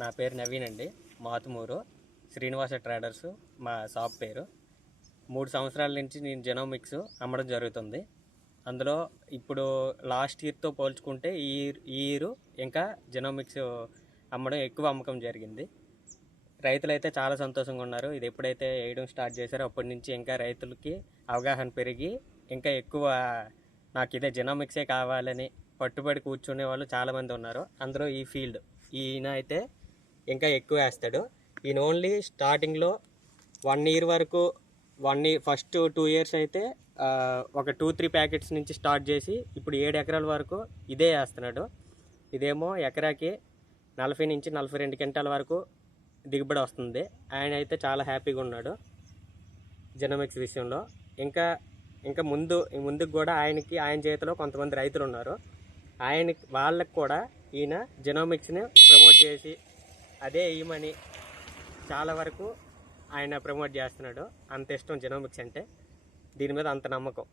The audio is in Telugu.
నా పేరు నవీన్ అండి. మాతుమూరు. శ్రీనివాస ట్రేడర్స్ మా షాప్ పేరు. మూడు సంవత్సరాల నుంచి నేను జెనోమిక్స్ అమ్మడం జరుగుతుంది. అందులో ఇప్పుడు లాస్ట్ ఇయర్తో పోల్చుకుంటే ఈ ఈ ఇయర్ ఇంకా జెనోమిక్స్ అమ్మడం ఎక్కువ అమ్మకం జరిగింది. రైతులైతే చాలా సంతోషంగా ఉన్నారు. ఇది ఎప్పుడైతే వేయడం స్టార్ట్ చేశారో అప్పటి నుంచి ఇంకా రైతులకి అవగాహన పెరిగి ఇంకా ఎక్కువ నాకు ఇదే జెనోమిక్సే కావాలని పట్టుబడి కూర్చునే వాళ్ళు చాలామంది ఉన్నారు. అందులో ఈ ఫీల్డ్ ఈయన అయితే ఇంకా ఎక్కువ వేస్తాడు. ఈయన ఓన్లీ స్టార్టింగ్లో వన్ ఇయర్ వరకు one year first two years అయితే ఒక టూ త్రీ ప్యాకెట్స్ నుంచి స్టార్ట్ చేసి ఇప్పుడు ఏడు ఎకరాల వరకు ఇదే వేస్తున్నాడు. ఇదేమో ఎకరాకి నలభై నుంచి నలభై రెండు క్వింటాల వరకు దిగుబడి వస్తుంది. ఆయన అయితే చాలా హ్యాపీగా ఉన్నాడు జెనోమిక్స్ విషయంలో. ఇంకా ఇంకా ముందు ముందుకు కూడా ఆయనకి ఆయన చేతిలో కొంతమంది రైతులు ఉన్నారు. ఆయన వాళ్ళకి కూడా ఈయన జెనోమిక్స్ని ప్రమోట్ చేసి అదే ఈమని చాలా వరకు ఆయన ప్రమోట్ చేస్తున్నాడు. అంత ఇష్టం జెనోమిక్స్ అంటే. దీని మీద అంత నమ్మకం.